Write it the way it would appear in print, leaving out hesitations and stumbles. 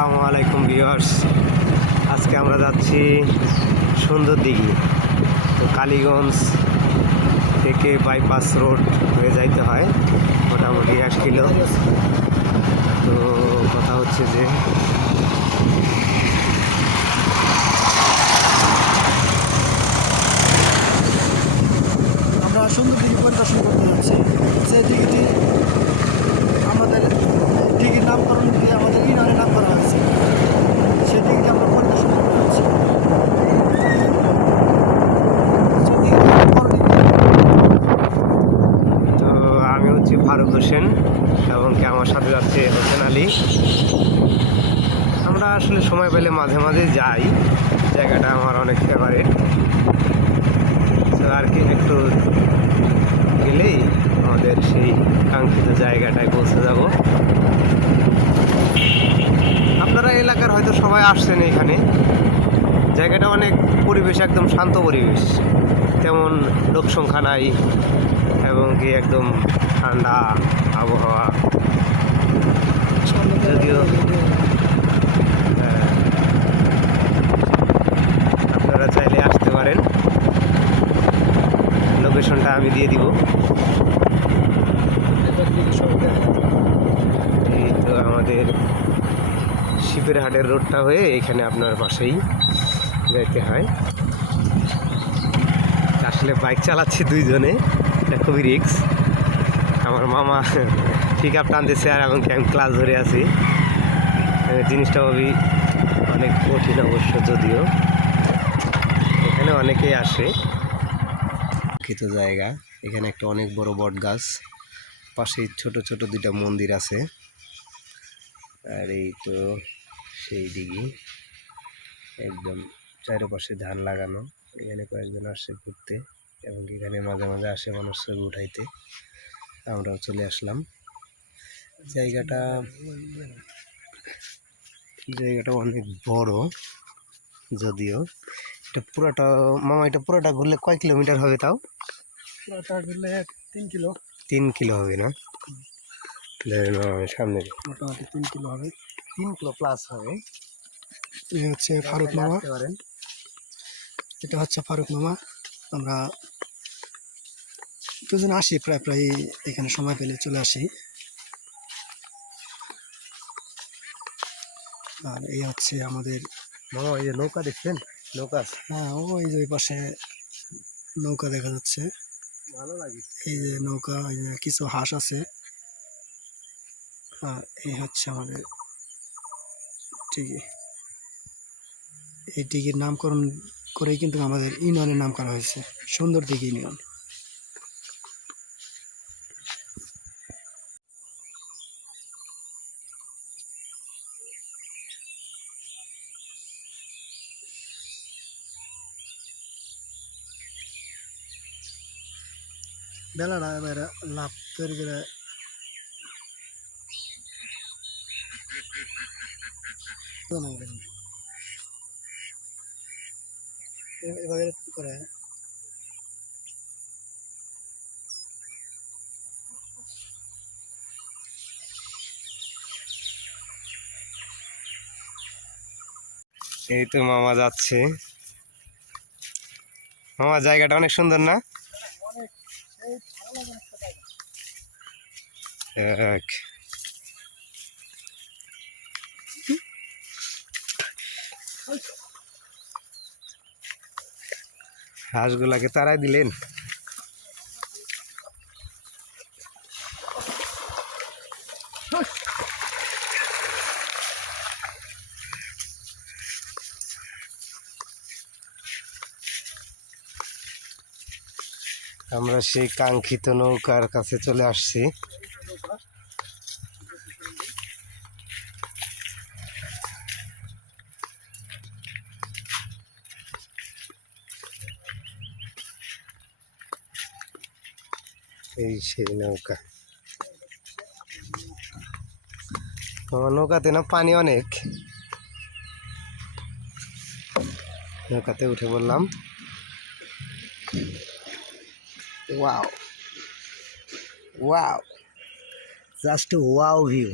আসসালামু আলাইকুম ভিউয়ার্স। আজকে আমরা যাচ্ছি সুন্দর দিঘি। তো কালীগঞ্জ থেকে বাইপাস রোড হয়ে যাইতে হয় মোটামুটি 1 কিলো। তো কথা হচ্ছে যে আমরা সুন্দর দিঘি পরিদর্শন করতে যাচ্ছি। সেই দিঘিটি আমাদের দিঘির নামকরণ দিয়ে আমাদের ইনারে নাম করা হয়েছে। সেই দিঘিটি আমরা পরিদর্শন করতে যাচ্ছি। তো আমি হচ্ছি ফারুক হোসেন এবং আমার সাথে যাচ্ছে হোসেন আলী। আমরা আসলে সময় পেলে মাঝে মাঝে যাই, জায়গাটা আমার অনেক ফেভারিট। তো আর কি একটু গেলেই আমাদের সেই কাঙ্ক্ষিত জায়গাটায় পৌঁছে যাব। আপনারা এলাকার হয়তো সবাই আসছেন এখানে। জায়গাটা অনেক পরিবেশ একদম শান্ত পরিবেশ, তেমন লোক সংখ্যা নাই এবং কি একদম ঠান্ডা আবহাওয়া। যদিও আপনারা চাইলে আসতে পারেন, লোকেশনটা আমি দিয়ে দিব। এই তো আমাদের শিপের হাটের রোডটা হয়ে এখানে আপনার পাশেই যাইতে হয়। আসলে বাইক চালাচ্ছি দুইজনে, খুবই রিস্ক। আমার মামা পিক আপ টানতেছে আর এমনকি আমি ক্লাস ধরে আছি। জিনিসটা অনেক কঠিন অবশ্য, যদিও এখানে অনেকেই আসে। শিক্ষিত জায়গা, এখানে একটা অনেক বড় বট গাছ, পাশেই ছোট ছোট 2টা মন্দির আছে। আর এই তো সেই দিঘি, একদম চারপাশে ধান লাগানো। এখানে কয়েকজন আসছে ঘুরতে এবং এখানে মাঝে মাঝে আসে মানুষ ছবি উঠাইতে। আমরাও চলে আসলাম। জায়গাটা অনেক বড়, যদিও এটা পুরোটা মামা, এটা পুরোটা ঘুরলে কয় কিলোমিটার হবে? তাও পুরোটা ঘুরলে 3 কিলো। 3 কিলো হবে না? সামনে মোটামুটি 3 কিলো হবে। 3 কিলো প্লাস হবে। এই হচ্ছে ফারুক মামা। এটা হচ্ছে ফারুক মামা। আমরা দুজন আসি, প্রায় এখানে সময় পেলে চলে আসি। আর এই হচ্ছে আমাদের মামা, এই যে নৌকা দেখছেন? নৌকা, হ্যাঁ, ওই যে পাশে নৌকা দেখা যাচ্ছে। ভালো লাগে। এই যে নৌকা, এই যে কিছু হাঁস আছে। আর এই হচ্ছে আমাদের টিকি। এই টিকির নামকরণ করেই কিন্তু আমাদের ইউনিয়নের নাম করা হয়েছে, সুন্দর দিঘি ইউনিয়ন। বেলাটা এবারে লাভ তৈরি করে এভাবে করে। এই তো মামা যাচ্ছে। মামা, জায়গাটা অনেক সুন্দর না? এক হাঁসগুলাকে তাড়াই দিলেন। আমরা সেই কাঙ্ক্ষিত নৌকার কাছে চলে আসছি। এই সেই নৌকা। আমার নৌকাতে না পানি অনেক, নৌকাতে উঠে বললাম। Wow wow, just wow view.